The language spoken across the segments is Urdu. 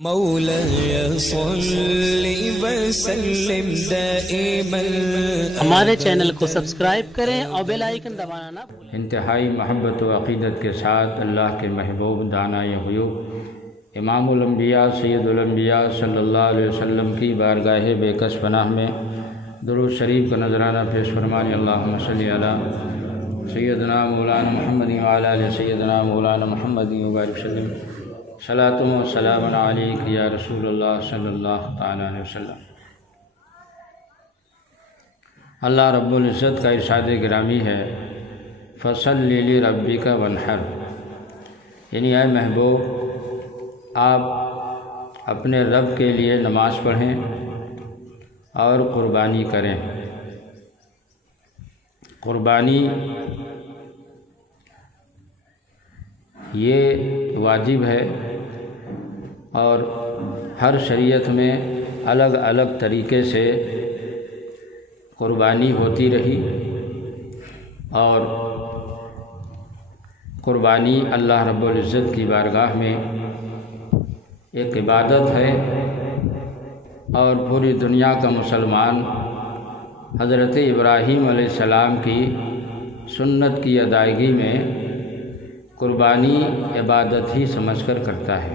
مولاي صل وسلم دائما ہمارے چینل کو سبسکرائب کریں اور بیل آئیکن دبانا نہ بھولیں۔ انتہائی محبت و عقیدت کے ساتھ اللہ کے محبوب دانائے غیوب امام الانبیاء سید الانبیاء صلی اللہ علیہ وسلم کی بارگاہ بے کس پناہ میں درود شریف کا نذرانہ پیش فرمانے اللہم صلی علی سیدنا مولانا محمد وعلی آل سیدنا مولانا محمد وبارک وسلم صلاۃ و سلام علیک یا رسول اللہ صلی اللہ تعالیٰ علیہ وسلم۔ اللہ رب العزت کا ارشاد گرامی ہے فَصَلِّ لِرَبِّكَ وَانْحَرْ، یعنی اے محبوب آپ اپنے رب کے لیے نماز پڑھیں اور قربانی کریں۔ قربانی یہ واجب ہے اور ہر شریعت میں الگ الگ طریقے سے قربانی ہوتی رہی، اور قربانی اللہ رب العزت کی بارگاہ میں ایک عبادت ہے، اور پوری دنیا کا مسلمان حضرت ابراہیم علیہ السلام کی سنت کی ادائیگی میں قربانی عبادت ہی سمجھ کر کرتا ہے۔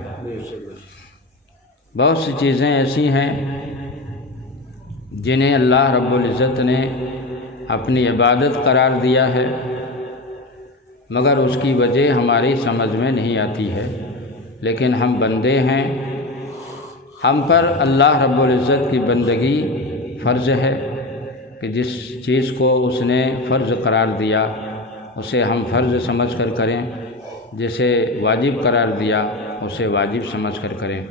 بہت سی چیزیں ایسی ہیں جنہیں اللہ رب العزت نے اپنی عبادت قرار دیا ہے، مگر اس کی وجہ ہماری سمجھ میں نہیں آتی ہے، لیکن ہم بندے ہیں، ہم پر اللہ رب العزت کی بندگی فرض ہے کہ جس چیز کو اس نے فرض قرار دیا اسے ہم فرض سمجھ کر کریں، جسے واجب قرار دیا اسے واجب سمجھ کر کریں۔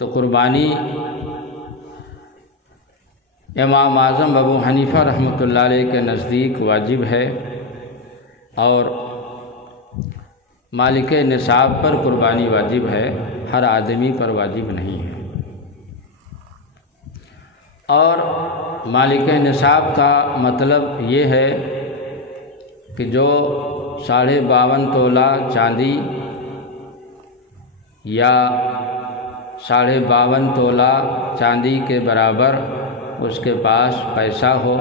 تو قربانی امام اعظم ابو حنیفہ رحمۃ اللہ علیہ کے نزدیک واجب ہے، اور مالک نصاب پر قربانی واجب ہے، ہر آدمی پر واجب نہیں ہے۔ اور مالک نصاب کا مطلب یہ ہے کہ جو 52.5 تولہ چاندی یا 52.5 تولہ چاندی کے برابر اس کے پاس پیسہ ہو،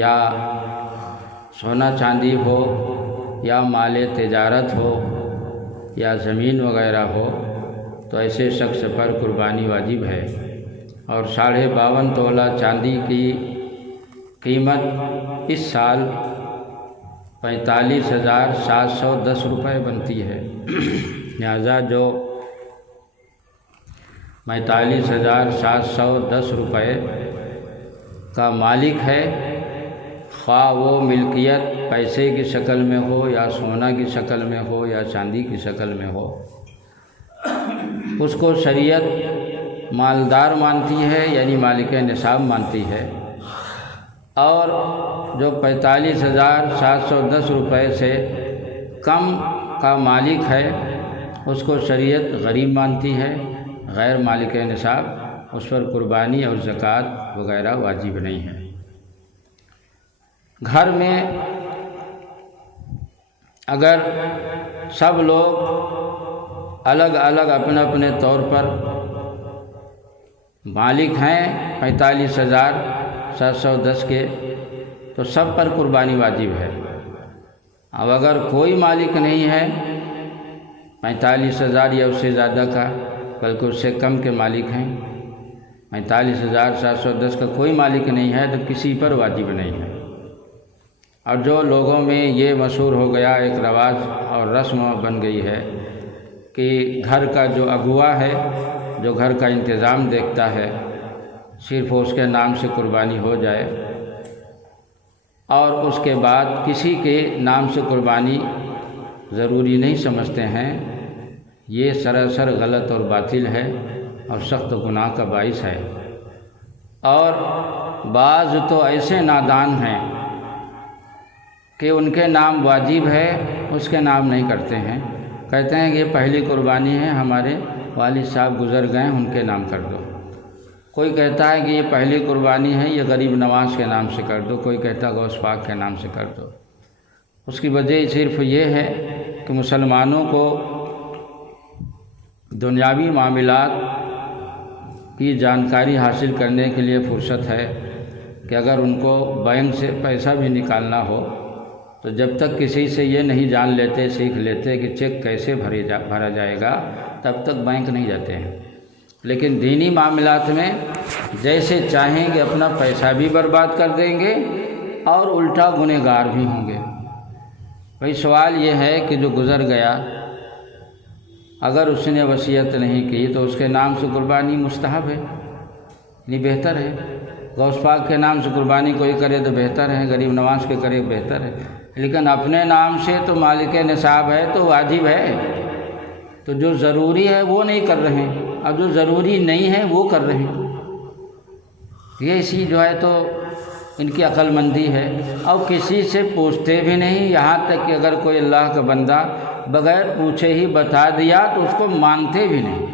یا سونا چاندی ہو، یا مال تجارت ہو، یا زمین وغیرہ ہو، تو ایسے شخص پر قربانی واجب ہے۔ اور 52.5 تولہ چاندی کی قیمت اس سال 45,710 روپے بنتی ہے، لہذا جو 45,710 روپے کا مالک ہے، خواہ وہ ملکیت پیسے کی شکل میں ہو، یا سونا کی شکل میں ہو، یا چاندی کی شکل میں ہو، اس کو شریعت مالدار مانتی ہے، یعنی مالک نصاب مانتی ہے۔ اور جو 45,710 روپے سے کم کا مالک ہے اس کو شریعت غریب مانتی ہے، غیر مالک نصاب، اس پر قربانی اور زکوٰۃ وغیرہ واجب نہیں ہے۔ گھر میں اگر سب لوگ الگ الگ اپنے اپنے طور پر مالک ہیں 45,710 کے، تو سب پر قربانی واجب ہے۔ اب اگر کوئی مالک نہیں ہے 45,000 یا اس سے زیادہ کا، بلکہ اس سے کم کے مالک ہیں، 45,710 کا کوئی مالک نہیں ہے، تو کسی پر واجب نہیں ہے۔ اور جو لوگوں میں یہ مشہور ہو گیا، ایک رواج اور رسم بن گئی ہے کہ گھر کا جو اغوا ہے، جو گھر کا انتظام دیکھتا ہے، صرف اس کے نام سے قربانی ہو جائے، اور اس کے بعد کسی کے نام سے قربانی ضروری نہیں سمجھتے ہیں، یہ سراسر غلط اور باطل ہے اور سخت گناہ کا باعث ہے۔ اور بعض تو ایسے نادان ہیں کہ ان کے نام واجب ہے، اس کے نام نہیں کرتے ہیں، کہتے ہیں کہ یہ پہلی قربانی ہے، ہمارے والد صاحب گزر گئے، ان کے نام کر دو۔ کوئی کہتا ہے کہ یہ پہلی قربانی ہے، یہ غریب نواز کے نام سے کر دو، کوئی کہتا ہے غوث پاک کے نام سے کر دو۔ اس کی وجہ صرف یہ ہے کہ مسلمانوں کو دنیاوی معاملات کی جانکاری حاصل کرنے کے لیے فرصت ہے کہ اگر ان کو بینک سے پیسہ بھی نکالنا ہو تو جب تک کسی سے یہ نہیں جان لیتے سیکھ لیتے کہ چیک کیسے بھرا جائے گا تب تک بینک نہیں جاتے ہیں۔ لیکن دینی معاملات میں جیسے چاہیں گے اپنا پیسہ بھی برباد کر دیں گے اور الٹا گنہگار بھی ہوں گے۔ بھئی سوال یہ ہے کہ جو گزر گیا اگر اس نے وصیت نہیں کی تو اس کے نام سے قربانی مستحب ہے، یعنی بہتر ہے۔ غوث پاک کے نام سے قربانی کوئی کرے تو بہتر ہے، غریب نواز کے کرے بہتر ہے، لیکن اپنے نام سے تو مالک نصاب ہے تو واجب ہے۔ تو جو ضروری ہے وہ نہیں کر رہے ہیں اور جو ضروری نہیں ہے وہ کر رہے ہیں۔ یہ اسی جو ہے تو ان کی عقل مندی ہے، اور کسی سے پوچھتے بھی نہیں، یہاں تک کہ اگر کوئی اللہ کا بندہ بغیر پوچھے ہی بتا دیا تو اس کو مانتے بھی نہیں۔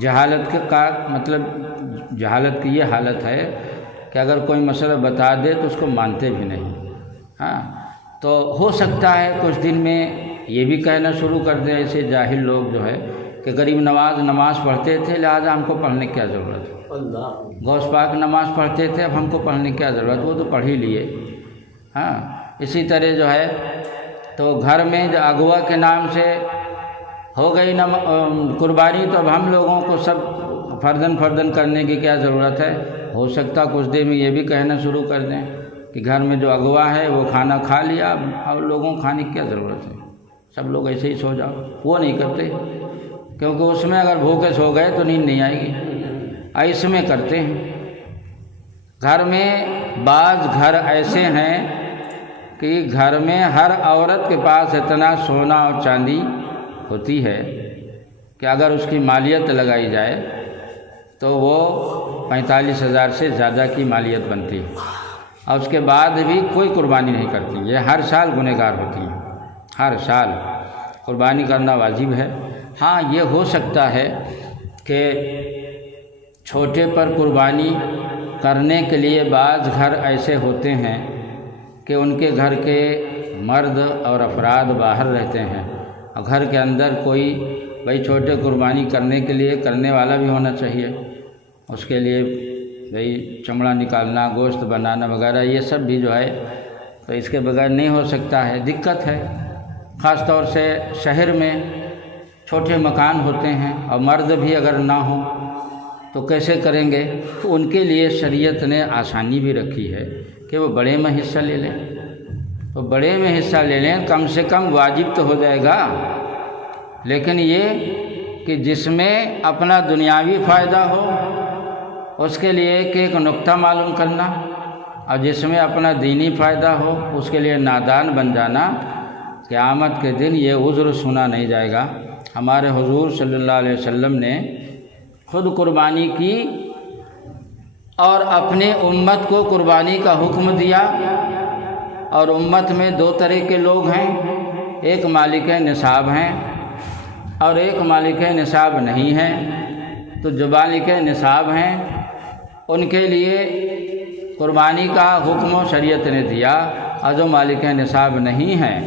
جہالت کا مطلب جہالت کی یہ حالت ہے کہ اگر کوئی مسئلہ بتا دے تو اس کو مانتے بھی نہیں۔ ہاں تو ہو سکتا ہے کچھ دن میں یہ بھی کہنا شروع کر دیں ایسے جاہل لوگ جو ہے کہ غریب نواز نماز پڑھتے تھے لہٰذا ہم کو پڑھنے کی کیا ضرورت ہے، غوث پاک نماز پڑھتے تھے اب ہم کو پڑھنے کی کیا ضرورت، وہ تو پڑھ ہی لیے۔ ہاں اسی طرح جو ہے تو گھر میں جو اغوا کے نام سے ہو گئی قربانی تو اب ہم لوگوں کو سب فردن کرنے کی کیا ضرورت ہے۔ ہو سکتا کچھ دیر میں یہ بھی کہنا شروع کر دیں کہ گھر میں جو اغوا ہے وہ کھانا کھا لیا اور لوگوں کو کھانے کی کیا ضرورت ہے، سب لوگ ایسے ہی سو جاؤ۔ وہ نہیں کرتے کیونکہ اس میں اگر بھوکے سو گئے تو نیند نہیں آئے گی، ایسے میں کرتے ہیں۔ گھر میں بعض گھر ایسے ہیں کہ گھر میں ہر عورت کے پاس اتنا سونا اور چاندی ہوتی ہے کہ اگر اس کی مالیت لگائی جائے تو وہ 45,000 سے زیادہ کی مالیت بنتی ہے، اور اس کے بعد بھی کوئی قربانی نہیں کرتی۔ یہ ہر سال گنہگار ہوتی ہیں، ہر سال قربانی کرنا واجب ہے۔ ہاں یہ ہو سکتا ہے کہ چھوٹے پر قربانی کرنے کے لیے بعض گھر ایسے ہوتے ہیں کہ ان کے گھر کے مرد اور افراد باہر رہتے ہیں اور گھر کے اندر کوئی بھائی چھوٹے قربانی کرنے کے لیے کرنے والا بھی ہونا چاہیے، اس کے لیے بھائی چمڑا نکالنا، گوشت بنانا وغیرہ یہ سب بھی جو ہے تو اس کے بغیر نہیں ہو سکتا ہے، دقت ہے۔ خاص طور سے شہر میں چھوٹے مکان ہوتے ہیں اور مرد بھی اگر نہ ہوں تو کیسے کریں گے؟ تو ان کے لیے شریعت نے آسانی بھی رکھی ہے کہ وہ بڑے میں حصہ لے لیں، تو بڑے میں حصہ لے لیں، کم سے کم واجب تو ہو جائے گا، لیکن یہ کہ جس میں اپنا دنیاوی فائدہ ہو اس کے لیے ایک نقطہ معلوم کرنا، اور جس میں اپنا دینی فائدہ ہو اس کے لیے نادان بن جانا، قیامت کے دن یہ عذر سنا نہیں جائے گا۔ ہمارے حضور صلی اللہ علیہ وسلم نے خود قربانی کی اور اپنے امت کو قربانی کا حکم دیا، اور امت میں دو طرح کے لوگ ہیں، ایک مالک نصاب ہیں اور ایک مالک نصاب نہیں ہیں۔ تو جو مالک نصاب ہیں ان کے لیے قربانی کا حکم شریعت نے دیا، اور جو مالک نصاب نہیں ہیں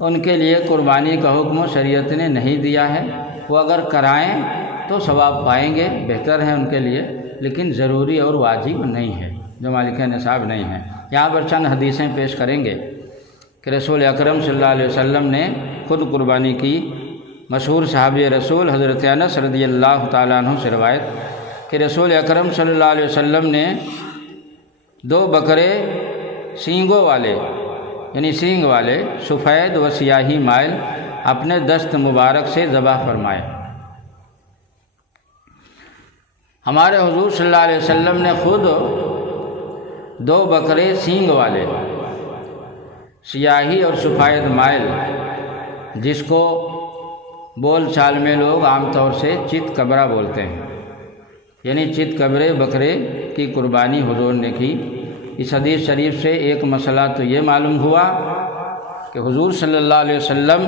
ان کے لیے قربانی کا حکم شریعت نے نہیں دیا ہے۔ وہ اگر کرائیں تو ثواب پائیں گے، بہتر ہے ان کے لیے، لیکن ضروری اور واجب نہیں ہے جو مالک نصاب نہیں ہیں۔ یہاں پر چند حدیثیں پیش کریں گے کہ رسول اکرم صلی اللہ علیہ وسلم نے خود قربانی کی۔ مشہور صحابی رسول حضرت انس رضی اللہ تعالیٰ عنہ سے روایت کہ رسول اکرم صلی اللہ علیہ وسلم نے 2 بکرے سینگوں والے یعنی سینگ والے سفید و سیاہی مائل اپنے دست مبارک سے ذبح فرمائے۔ ہمارے حضور صلی اللہ علیہ وسلم نے خود 2 بکرے سینگ والے سیاہی اور سفید مائل، جس کو بول چال میں لوگ عام طور سے چت کبرا بولتے ہیں، یعنی چت کبرے بکرے کی قربانی حضور نے کی۔ اس حدیث شریف سے ایک مسئلہ تو یہ معلوم ہوا کہ حضور صلی اللہ علیہ وسلم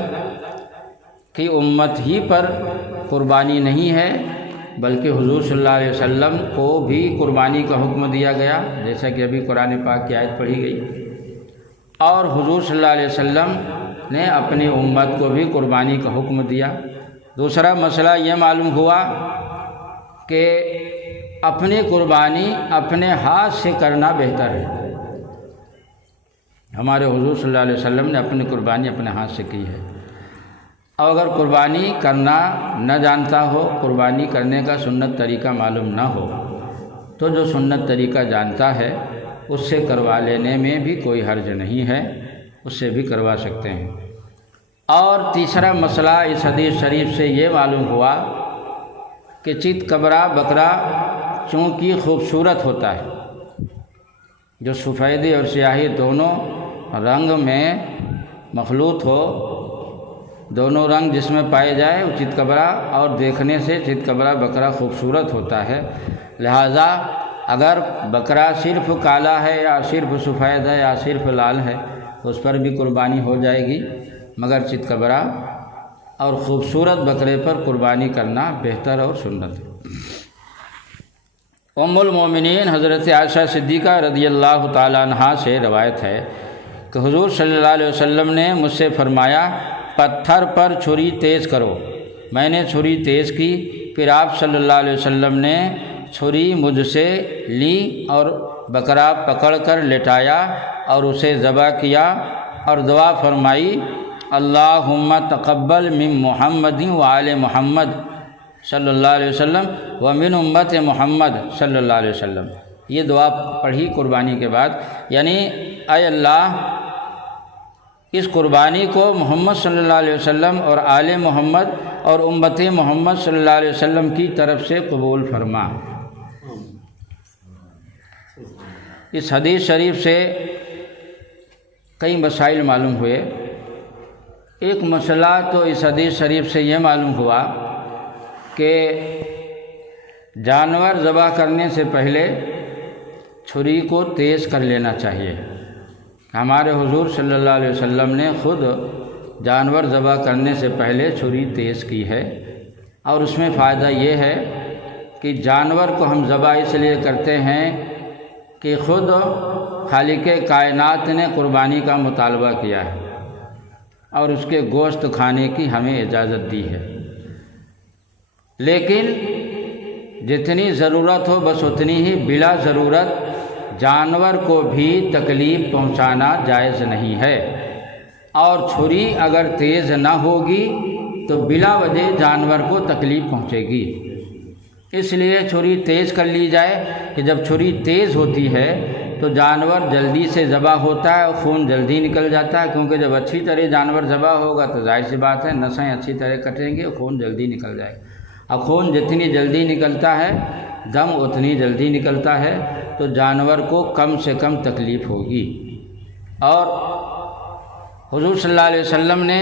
کی امت ہی پر قربانی نہیں ہے، بلکہ حضور صلی اللہ علیہ وسلم کو بھی قربانی کا حکم دیا گیا، جیسا کہ ابھی قرآن پاک کی آیت پڑھی گئی، اور حضور صلی اللہ علیہ وسلم نے اپنی امت کو بھی قربانی کا حکم دیا۔ دوسرا مسئلہ یہ معلوم ہوا کہ اپنی قربانی اپنے ہاتھ سے کرنا بہتر ہے۔ ہمارے حضور صلی اللہ علیہ وسلم نے اپنی قربانی اپنے ہاتھ سے کی ہے، اور اگر قربانی کرنا نہ جانتا ہو، قربانی کرنے کا سنت طریقہ معلوم نہ ہو، تو جو سنت طریقہ جانتا ہے اس سے کروا لینے میں بھی کوئی حرج نہیں ہے، اس سے بھی کروا سکتے ہیں۔ اور تیسرا مسئلہ اس حدیث شریف سے یہ معلوم ہوا کہ چت کبرا بکرا چونکہ خوبصورت ہوتا ہے، جو سفیدی اور سیاہی دونوں رنگ میں مخلوط ہو، دونوں رنگ جس میں پائے جائے وہ چت کبرا، اور دیکھنے سے چت کبرا بکرا خوبصورت ہوتا ہے۔ لہٰذا اگر بکرا صرف کالا ہے یا صرف سفید ہے یا صرف لال ہے تو اس پر بھی قربانی ہو جائے گی، مگر چت کبرا اور خوبصورت بکرے پر قربانی کرنا بہتر اور سنت ہے۔ ام المومنین حضرت عائشہ صدیقہ رضی اللہ تعالیٰ عنہا سے روایت ہے کہ حضور صلی اللہ علیہ وسلم نے مجھ سے فرمایا، پتھر پر چھری تیز کرو۔ میں نے چھری تیز کی، پھر آپ صلی اللہ علیہ وسلم نے چھری مجھ سے لی اور بکرا پکڑ کر لٹایا اور اسے ذبح کیا اور دعا فرمائی، اللہم تقبل من محمد وآل محمد صلی اللہ علیہ وسلم ومن امت محمد صلی اللہ علیہ وسلم۔ یہ دعا پڑھی قربانی کے بعد، یعنی اے اللہ اس قربانی کو محمد صلی اللہ علیہ وسلم اور آل محمد اور امت محمد صلی اللہ علیہ وسلم کی طرف سے قبول فرما۔ اس حدیث شریف سے کئی مسائل معلوم ہوئے۔ ایک مسئلہ تو اس حدیث شریف سے یہ معلوم ہوا کہ جانور ذبح کرنے سے پہلے چھری کو تیز کر لینا چاہیے۔ ہمارے حضور صلی اللہ علیہ وسلم نے خود جانور ذبح کرنے سے پہلے چھری تیز کی ہے، اور اس میں فائدہ یہ ہے کہ جانور کو ہم ذبح اس لیے کرتے ہیں کہ خود خالق کائنات نے قربانی کا مطالبہ کیا ہے اور اس کے گوشت کھانے کی ہمیں اجازت دی ہے، لیکن جتنی ضرورت ہو بس اتنی ہی، بلا ضرورت جانور کو بھی تکلیف پہنچانا جائز نہیں ہے۔ اور چھری اگر تیز نہ ہوگی تو بلا وجہ جانور کو تکلیف پہنچے گی، اس لیے چھری تیز کر لی جائے کہ جب چھری تیز ہوتی ہے تو جانور جلدی سے ذبح ہوتا ہے اور خون جلدی نکل جاتا ہے، کیونکہ جب اچھی طرح جانور ذبح ہوگا تو ظاہر سی بات ہے نسیں اچھی طرح کٹیں گے اور خون جلدی نکل جائے گا، اور خون جتنی جلدی نکلتا ہے دم اتنی جلدی نکلتا ہے تو جانور کو کم سے کم تکلیف ہوگی۔ اور حضور صلی اللہ علیہ وسلم نے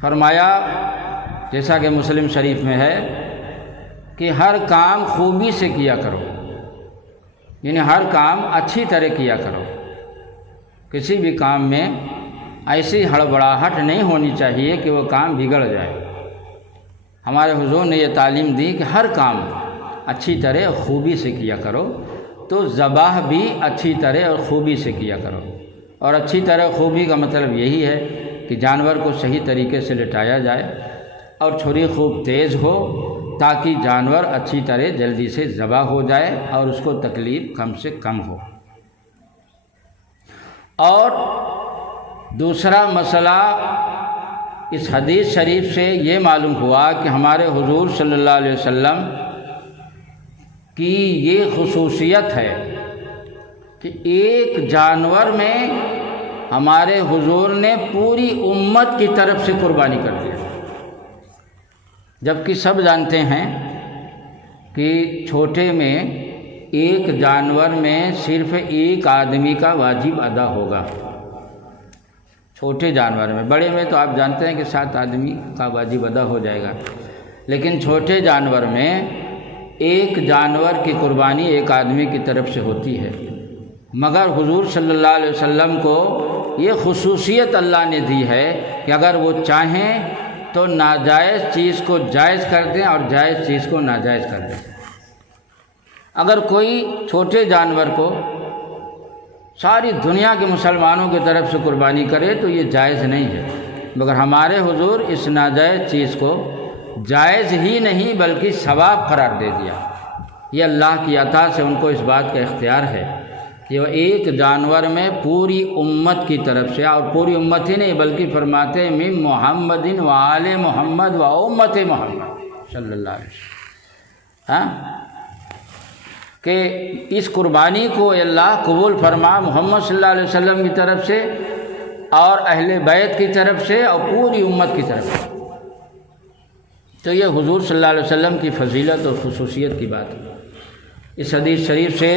فرمایا، جیسا کہ مسلم شریف میں ہے، کہ ہر کام خوبی سے کیا کرو، یعنی ہر کام اچھی طرح کیا کرو، کسی بھی کام میں ایسی ہڑبڑاہٹ نہیں ہونی چاہیے کہ وہ کام بگڑ جائے۔ ہمارے حضور نے یہ تعلیم دی کہ ہر کام اچھی طرح اور خوبی سے کیا کرو، تو ذبح بھی اچھی طرح اور خوبی سے کیا کرو۔ اور اچھی طرح خوبی کا مطلب یہی ہے کہ جانور کو صحیح طریقے سے لٹایا جائے اور چھری خوب تیز ہو تاکہ جانور اچھی طرح جلدی سے ذبح ہو جائے اور اس کو تکلیف کم سے کم ہو۔ اور دوسرا مسئلہ اس حدیث شریف سے یہ معلوم ہوا کہ ہمارے حضور صلی اللہ علیہ وسلم کی یہ خصوصیت ہے کہ ایک جانور میں ہمارے حضور نے پوری امت کی طرف سے قربانی کر دی، جبکہ سب جانتے ہیں کہ چھوٹے میں ایک جانور میں صرف ایک آدمی کا واجب ادا ہوگا، چھوٹے جانور میں۔ بڑے میں تو آپ جانتے ہیں کہ 7 آدمی کا واجب ادا ہو جائے گا، لیکن چھوٹے جانور میں ایک جانور کی قربانی ایک آدمی کی طرف سے ہوتی ہے۔ مگر حضور صلی اللہ علیہ وسلم کو یہ خصوصیت اللہ نے دی ہے کہ اگر وہ چاہیں تو ناجائز چیز کو جائز کر دیں اور جائز چیز کو ناجائز کر دیں۔ اگر کوئی چھوٹے جانور کو ساری دنیا کے مسلمانوں کی طرف سے قربانی کرے تو یہ جائز نہیں ہے، مگر ہمارے حضور اس ناجائز چیز کو جائز ہی نہیں بلکہ ثواب قرار دے دیا۔ یہ اللہ کی عطا سے ان کو اس بات کا اختیار ہے کہ وہ ایک جانور میں پوری امت کی طرف سے، اور پوری امت ہی نہیں بلکہ فرماتے ہیں من محمد و آل محمد و امت محمد صلی اللہ علیہ وسلم، کہ اس قربانی کو اللہ قبول فرما محمد صلی اللہ علیہ وسلم کی طرف سے اور اہل بیت کی طرف سے اور پوری امت کی طرف سے۔ تو یہ حضور صلی اللہ علیہ وسلم کی فضیلت اور خصوصیت کی بات ہے۔ اس حدیث شریف سے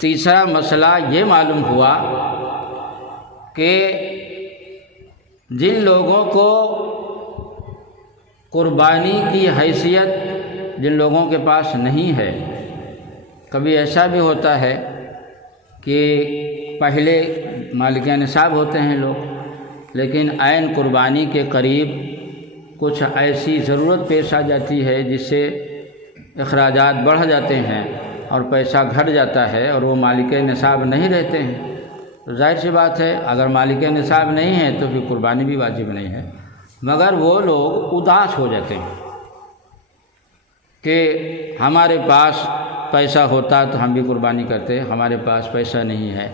تیسرا مسئلہ یہ معلوم ہوا کہ جن لوگوں کو قربانی کی حیثیت جن لوگوں کے پاس نہیں ہے، کبھی ایسا بھی ہوتا ہے کہ پہلے مالک نصاب ہوتے ہیں لوگ، لیکن عین قربانی کے قریب کچھ ایسی ضرورت پیش آ جاتی ہے جس سے اخراجات بڑھ جاتے ہیں اور پیسہ گھٹ جاتا ہے اور وہ مالک نصاب نہیں رہتے ہیں، تو ظاہر سی بات ہے اگر مالک نصاب نہیں ہے تو پھر قربانی بھی واجب نہیں ہے۔ مگر وہ لوگ اداس ہو جاتے ہیں کہ ہمارے پاس پیسہ ہوتا تو ہم بھی قربانی کرتے، ہمارے پاس پیسہ نہیں ہے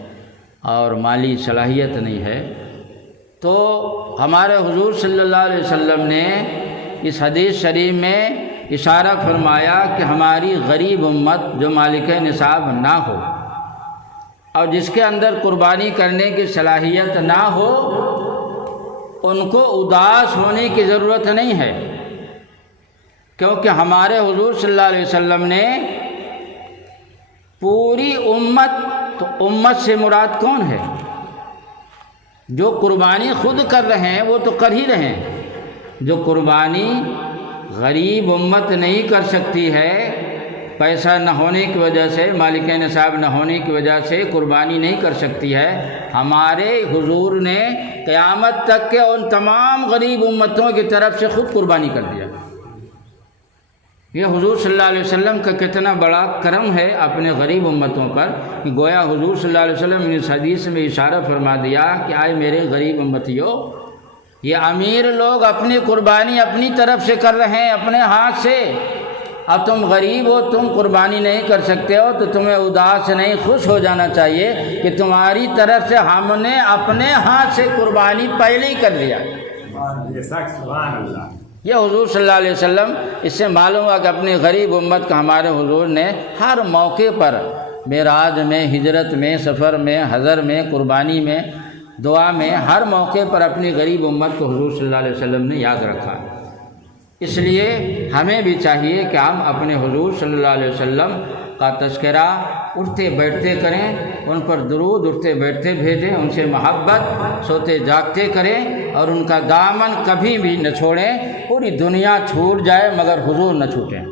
اور مالی صلاحیت نہیں ہے۔ تو ہمارے حضور صلی اللہ علیہ وسلم نے اس حدیث شریف میں اشارہ فرمایا کہ ہماری غریب امت جو مالک نصاب نہ ہو اور جس کے اندر قربانی کرنے کی صلاحیت نہ ہو، ان کو اداس ہونے کی ضرورت نہیں ہے، کیونکہ ہمارے حضور صلی اللہ علیہ وسلم نے پوری امت، تو امت سے مراد کون ہے؟ جو قربانی خود کر رہے ہیں وہ تو کر ہی رہے ہیں، جو قربانی غریب امت نہیں کر سکتی ہے، پیسہ نہ ہونے کی وجہ سے، مالک نصاب نہ ہونے کی وجہ سے قربانی نہیں کر سکتی ہے، ہمارے حضور نے قیامت تک کے ان تمام غریب امتوں کی طرف سے خود قربانی کر دیا۔ یہ حضور صلی اللہ علیہ وسلم کا کتنا بڑا کرم ہے اپنے غریب امتوں پر، کہ گویا حضور صلی اللہ علیہ وسلم نے اس حدیث میں اشارہ فرما دیا کہ آئے میرے غریب امتیوں، یہ امیر لوگ اپنی قربانی اپنی طرف سے کر رہے ہیں اپنے ہاتھ سے، اب تم غریب ہو، تم قربانی نہیں کر سکتے ہو، تو تمہیں اداس نہیں خوش ہو جانا چاہیے کہ تمہاری طرف سے ہم نے اپنے ہاتھ سے قربانی پہلے ہی کر لیا۔ یہ حضور صلی اللہ علیہ وسلم، اس سے معلوم ہوا کہ اپنی غریب امت کا ہمارے حضور نے ہر موقع پر، معراج میں، ہجرت میں، سفر میں، حضر میں، قربانی میں، دعا میں، ہر موقع پر اپنی غریب امت کو حضور صلی اللہ علیہ وسلم نے یاد رکھا۔ اس لیے ہمیں بھی چاہیے کہ ہم اپنے حضور صلی اللہ علیہ وسلم کا تذکرہ اٹھتے بیٹھتے کریں، ان پر درود اٹھتے بیٹھتے بھیجیں، ان سے محبت سوتے جاگتے کریں اور ان کا دامن کبھی بھی نہ چھوڑیں۔ پوری دنیا چھوٹ جائے مگر حضور نہ چھوٹیں،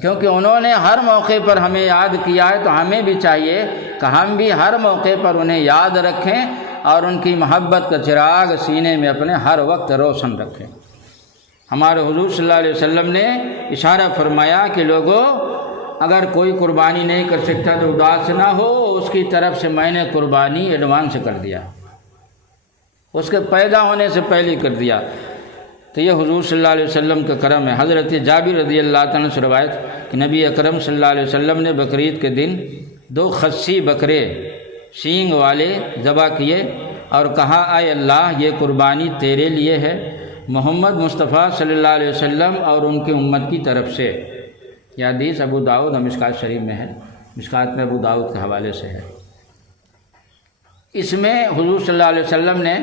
کیونکہ انہوں نے ہر موقع پر ہمیں یاد کیا ہے، تو ہمیں بھی چاہیے کہ ہم بھی ہر موقع پر انہیں یاد رکھیں اور ان کی محبت کا چراغ سینے میں اپنے ہر وقت روشن رکھیں۔ ہمارے حضور صلی اللہ علیہ وسلم نے اشارہ فرمایا کہ لوگوں، اگر کوئی قربانی نہیں کر سکتا تو اداس نہ ہو، اس کی طرف سے میں نے قربانی ایڈوانس کر دیا، اس کے پیدا ہونے سے پہلے کر دیا۔ تو یہ حضور صلی اللہ علیہ وسلم کا کرم ہے۔ حضرت جابر رضی اللہ تعالیٰ سے روایت کہ نبی اکرم صلی اللہ علیہ وسلم نے بقرعید کے دن 2 خصی بکرے سینگ والے ذبح کیے اور کہا، اے اللہ، یہ قربانی تیرے لیے ہے، محمد مصطفیٰ صلی اللہ علیہ وسلم اور ان کی امت کی طرف سے۔ یہ حدیث ابو داؤد اور مشکات شریف میں ہے، مشکات میں ابو داؤد کے حوالے سے ہے۔ اس میں حضور صلی اللہ علیہ وسلم نے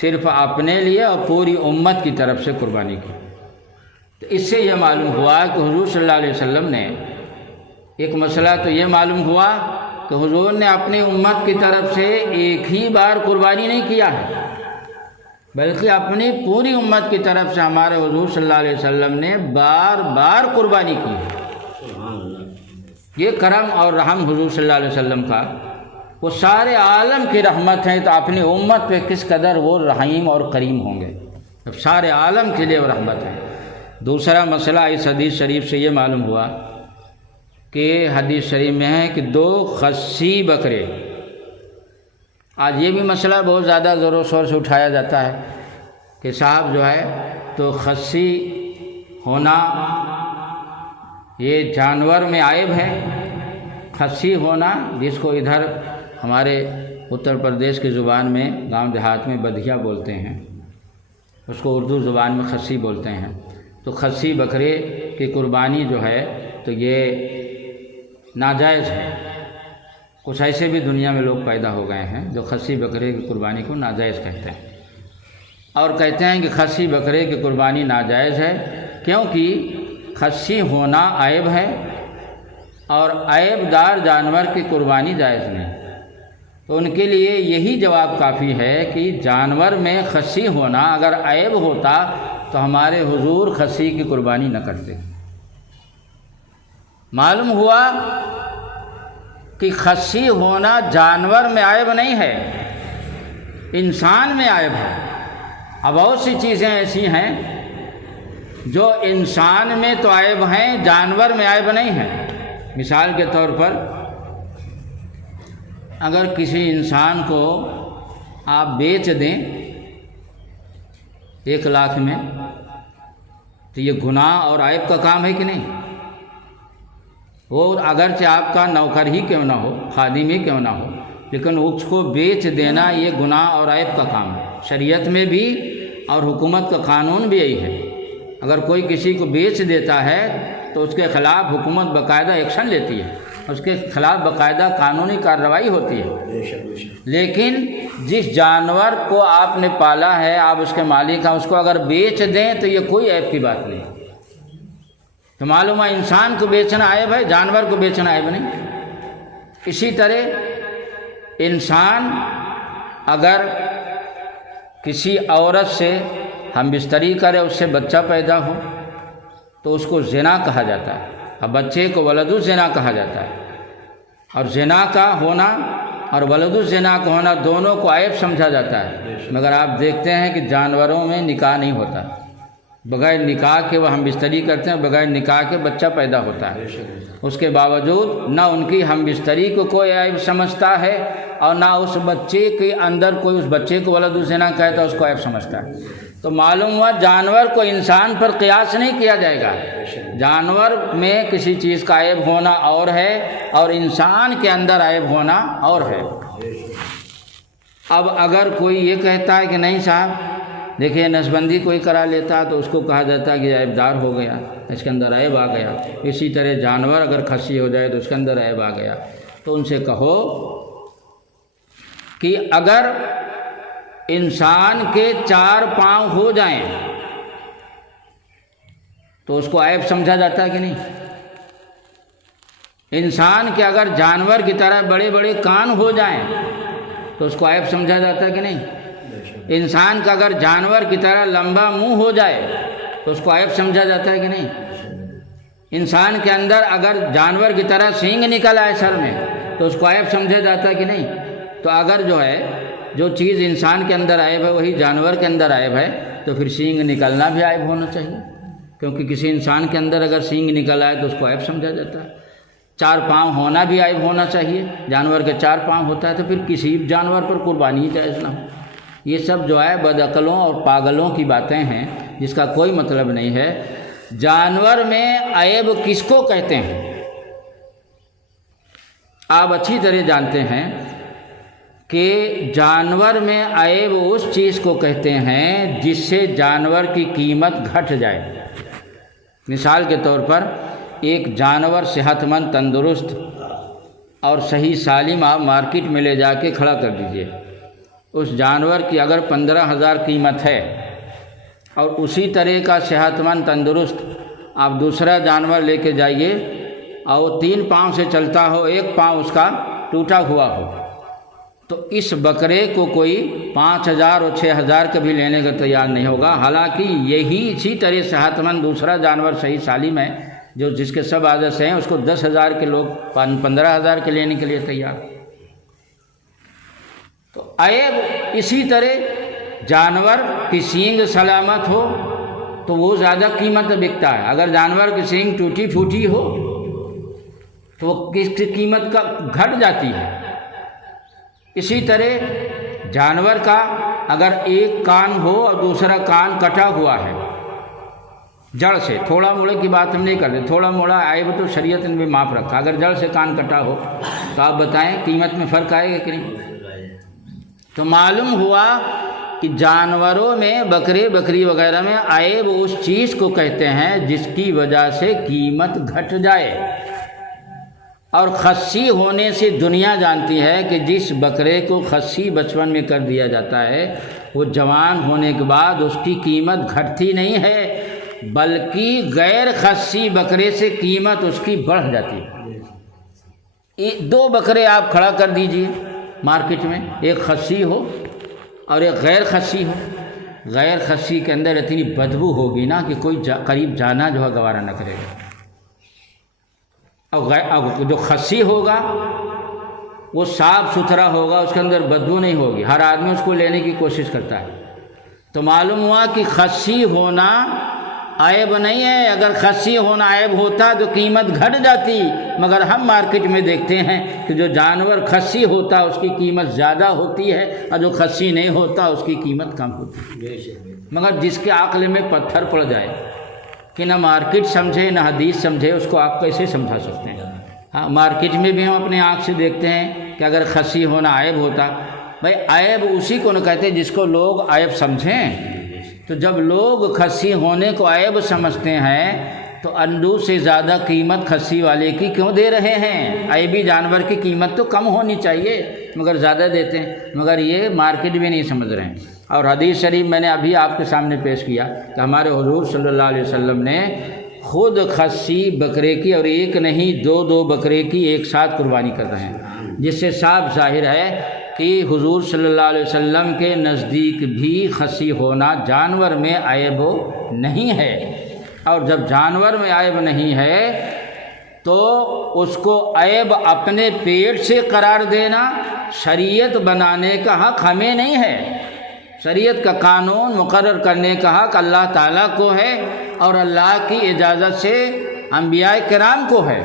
صرف اپنے لیے اور پوری امت کی طرف سے قربانی کی۔ تو اس سے یہ معلوم ہوا کہ حضور صلی اللہ علیہ وسلم نے، ایک مسئلہ تو یہ معلوم ہوا کہ حضور نے اپنی امت کی طرف سے ایک ہی بار قربانی نہیں کیا ہے، بلکہ اپنی پوری امت کی طرف سے ہمارے حضور صلی اللہ علیہ وسلم نے بار بار قربانی کی ہے۔ یہ کرم اور رحم حضور صلی اللہ علیہ وسلم کا، وہ سارے عالم کی رحمت ہے، تو اپنی امت پہ کس قدر وہ رحیم اور کریم ہوں گے، اب سارے عالم کے لیے وہ رحمت ہے۔ دوسرا مسئلہ اس حدیث شریف سے یہ معلوم ہوا کہ حدیث شریف میں ہے کہ 2 خصی بکرے، آج یہ بھی مسئلہ بہت زیادہ زور و شور سے اٹھایا جاتا ہے کہ صاحب جو ہے تو خصی ہونا یہ جانور میں عیب ہے. خصی ہونا جس کو ادھر ہمارے اتر پردیش کی زبان میں گاؤں دیہات میں بدھیا بولتے ہیں، اس کو اردو زبان میں خصی بولتے ہیں. تو خصی بکرے کی قربانی جو ہے تو یہ ناجائز ہے. کچھ ایسے بھی دنیا میں لوگ پیدا ہو گئے ہیں جو خصی بکرے کی قربانی کو ناجائز کہتے ہیں، اور کہتے ہیں کہ خصی بکرے کی قربانی ناجائز ہے کیونکہ خصی ہونا عیب ہے اور عیب دار جانور کی قربانی جائز نہیں. تو ان کے لیے یہی جواب کافی ہے کہ جانور میں خصی ہونا اگر عیب ہوتا تو ہمارے حضور خصی کی قربانی نہ کرتے. معلوم ہوا کہ خصی ہونا جانور میں عیب نہیں ہے، انسان میں عیب ہے. اب بہت سی چیزیں ایسی ہیں جو انسان میں تو عیب ہیں، جانور میں عیب نہیں ہیں. مثال کے طور پر اگر کسی انسان کو آپ بیچ دیں 1 لاکھ میں تو یہ گناہ اور عیب کا کام ہے کہ نہیں؟ وہ اگرچہ آپ کا نوکر ہی کیوں نہ ہو، خادم ہی کیوں نہ ہو، لیکن اس کو بیچ دینا یہ گناہ اور عیب کا کام ہے. شریعت میں بھی اور حکومت کا قانون بھی یہی ہے. اگر کوئی کسی کو بیچ دیتا ہے تو اس کے خلاف حکومت باقاعدہ ایکشن لیتی ہے، اس کے خلاف باقاعدہ قانونی کارروائی ہوتی ہے. لیکن جس جانور کو آپ نے پالا ہے، آپ اس کے مالک ہیں، اس کو اگر بیچ دیں تو یہ کوئی عیب کی بات نہیں. تو معلوم ہے انسان کو بیچنا عیب ہے، جانور کو بیچنا عیب نہیں. اسی طرح انسان اگر کسی عورت سے ہم بستری کرے، اس سے بچہ پیدا ہو تو اس کو زنا کہا جاتا ہے. اب بچے کو ولد الزنا کہا جاتا ہے، اور زنا کا ہونا اور ولد الزنا کا ہونا دونوں کو عیب سمجھا جاتا ہے. مگر آپ دیکھتے ہیں کہ جانوروں میں نکاح نہیں ہوتا، بغیر نکاح کے وہ ہم بستری کرتے ہیں، بغیر نکاح کے بچہ پیدا ہوتا ہے. اس کے باوجود نہ ان کی ہم بستری کو کوئی عیب سمجھتا ہے اور نہ اس بچے کے اندر کوئی اس بچے کو ولد الزنا کہتا ہے اس کو عیب سمجھتا ہے. تو معلوم ہوا جانور کو انسان پر قیاس نہیں کیا جائے گا. جانور میں کسی چیز کا عیب ہونا اور ہے اور انسان کے اندر عیب ہونا اور ہے. اب اگر کوئی یہ کہتا ہے کہ نہیں صاحب دیکھیے نسبندی کوئی کرا لیتا تو اس کو کہا جاتا ہے کہ عیب دار ہو گیا، اس کے اندر عیب آ گیا. اسی طرح جانور اگر خصی ہو جائے تو اس کے اندر عیب آ گیا. تو ان سے کہو کہ اگر انسان کے 4 پاؤں ہو جائیں تو اس کو عیب سمجھا جاتا ہے کہ نہیں؟ انسان کے اگر جانور کی طرح بڑے بڑے کان ہو جائیں تو اس کو عیب سمجھا جاتا ہے کہ نہیں؟ انسان کا اگر جانور کی طرح لمبا منہ ہو جائے تو اس کو عیب سمجھا جاتا ہے کہ نہیں؟ انسان کے اندر اگر جانور کی طرح سینگ نکل آئے سر میں تو اس کو عیب سمجھا جاتا ہے کہ نہیں؟ تو اگر جو چیز انسان کے اندر عیب ہے وہی جانور کے اندر عیب ہے تو پھر سینگ نکلنا بھی عیب ہونا چاہیے، کیونکہ کسی انسان کے اندر اگر سینگ نکل آئے تو اس کو عیب سمجھا جاتا ہے. 4 پاؤں ہونا بھی عیب ہونا چاہیے. جانور کے 4 پاؤں ہوتا ہے تو پھر کسی جانور پر قربانی ہی جائز نہ ہو. یہ سب جو ہے بدعقلوں اور پاگلوں کی باتیں ہیں جس کا کوئی مطلب نہیں ہے. جانور میں عیب کس کو کہتے ہیں آپ اچھی طرح جانتے ہیں کہ جانور میں عیب اس چیز کو کہتے ہیں جس سے جانور کی قیمت گھٹ جائے. مثال کے طور پر ایک جانور صحت مند تندرست اور صحیح سالم آپ مارکیٹ میں لے جا کے کھڑا کر دیجئے. اس جانور کی اگر 15,000 قیمت ہے اور اسی طرح کا صحت مند تندرست آپ دوسرا جانور لے کے جائیے اور وہ 3 پاؤں سے چلتا ہو، 1 پاؤں اس کا ٹوٹا ہوا ہو، تو اس بکرے کو کوئی 5,000 اور 6,000 کبھی لینے کا تیار نہیں ہوگا. حالانکہ یہی اسی طرح صحت مند دوسرا جانور صحیح سالم ہے جو جس کے سب عادت سے ہیں اس کو 10,000 کے لوگ 15,000 کے لینے کے لیے تیار. تو عیب اسی طرح جانور کی سینگ سلامت ہو تو وہ زیادہ قیمت بکتا ہے. اگر جانور کی سینگ ٹوٹی پھوٹی ہو تو وہ کس کی قیمت کا گھٹ جاتی ہے. اسی طرح جانور کا اگر ایک کان ہو اور دوسرا کان کٹا ہوا ہے جڑ سے، تھوڑا موڑے کی بات ہم نہیں کرتے، تھوڑا موڑا عیب تو شریعت نے بھی معاف رکھا، اگر جڑ سے کان کٹا ہو تو آپ بتائیں قیمت میں فرق آئے گا کہ نہیں؟ تو معلوم ہوا کہ جانوروں میں بکری وغیرہ میں عیب اس چیز کو کہتے ہیں جس کی وجہ سے قیمت گھٹ جائے، اور خصی ہونے سے دنیا جانتی ہے کہ جس بکرے کو خصی بچپن میں کر دیا جاتا ہے وہ جوان ہونے کے بعد اس کی قیمت گھٹتی نہیں ہے، بلکہ غیر خصی بکرے سے قیمت اس کی بڑھ جاتی ہے۔ دو بکرے آپ کھڑا کر دیجئے مارکیٹ میں، ایک خصی ہو اور ایک غیر خصی ہو، غیر خصی کے اندر اتنی بدبو ہوگی نا کہ کوئی قریب جانا جو ہے گوارہ نہ کرے گا، اور جو خصی ہوگا وہ صاف ستھرا ہوگا، اس کے اندر بدبو نہیں ہوگی، ہر آدمی اس کو لینے کی کوشش کرتا ہے۔ تو معلوم ہوا کہ خصی ہونا عیب نہیں ہے، اگر خصی ہونا عیب ہوتا تو قیمت گھٹ جاتی، مگر ہم مارکیٹ میں دیکھتے ہیں کہ جو جانور خصی ہوتا اس کی قیمت زیادہ ہوتی ہے اور جو خصی نہیں ہوتا اس کی قیمت کم ہوتی ہے۔ مگر جس کے عقل میں پتھر پڑ جائے کہ نہ مارکیٹ سمجھے نہ حدیث سمجھے، اس کو آپ کیسے سمجھا سکتے ہیں؟ ہاں، مارکیٹ میں بھی ہم اپنے آنکھ سے دیکھتے ہیں کہ اگر خصی ہونا عیب ہوتا، بھائی عیب اسی کو نہ کہتے جس کو لوگ عیب سمجھیں۔ تو جب لوگ خصی ہونے کو عیب سمجھتے ہیں تو انڈو سے زیادہ قیمت خصی والے کی کیوں دے رہے ہیں؟ عیبی جانور کی قیمت تو کم ہونی چاہیے مگر زیادہ دیتے ہیں، مگر یہ مارکیٹ بھی نہیں سمجھ رہے ہیں۔ اور حدیث شریف میں نے ابھی آپ کے سامنے پیش کیا کہ ہمارے حضور صلی اللہ علیہ وسلم نے خود خصی بکرے کی، اور ایک نہیں دو بکرے کی ایک ساتھ قربانی کر رہے ہیں، جس سے صاف ظاہر ہے کہ حضور صلی اللہ علیہ وسلم کے نزدیک بھی خصی ہونا جانور میں عیب نہیں ہے، اور جب جانور میں عیب نہیں ہے تو اس کو عیب اپنے پیٹ سے قرار دینا شریعت بنانے کا حق ہمیں نہیں ہے۔ شریعت کا قانون مقرر کرنے کا حق اللہ تعالیٰ کو ہے اور اللہ کی اجازت سے انبیاء کرام کو ہے،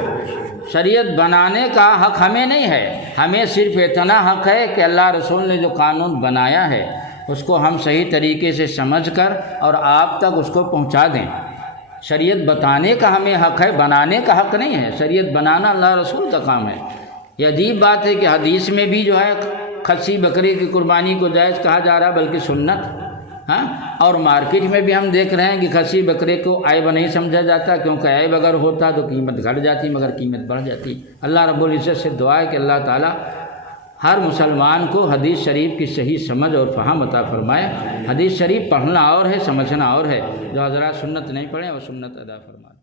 شریعت بنانے کا حق ہمیں نہیں ہے۔ ہمیں صرف اتنا حق ہے کہ اللہ رسول نے جو قانون بنایا ہے اس کو ہم صحیح طریقے سے سمجھ کر اور آپ تک اس کو پہنچا دیں۔ شریعت بتانے کا ہمیں حق ہے، بنانے کا حق نہیں ہے۔ شریعت بنانا اللہ رسول کا کام ہے۔ یہ عجیب بات ہے کہ حدیث میں بھی جو ہے خصی بکری کی قربانی کو جائز کہا جا رہا بلکہ سنت، ہاں، اور مارکیٹ میں بھی ہم دیکھ رہے ہیں کہ خصی بکرے کو عیب نہیں سمجھا جاتا، کیونکہ عیب اگر ہوتا تو قیمت گھٹ جاتی مگر قیمت بڑھ جاتی۔ اللہ رب العزت سے دعا ہے کہ اللہ تعالیٰ ہر مسلمان کو حدیث شریف کی صحیح سمجھ اور فہم عطا فرمائے۔ حدیث شریف پڑھنا اور ہے، سمجھنا اور ہے۔ جو حضرات سنت نہیں پڑھیں وہ سنت ادا فرمائے۔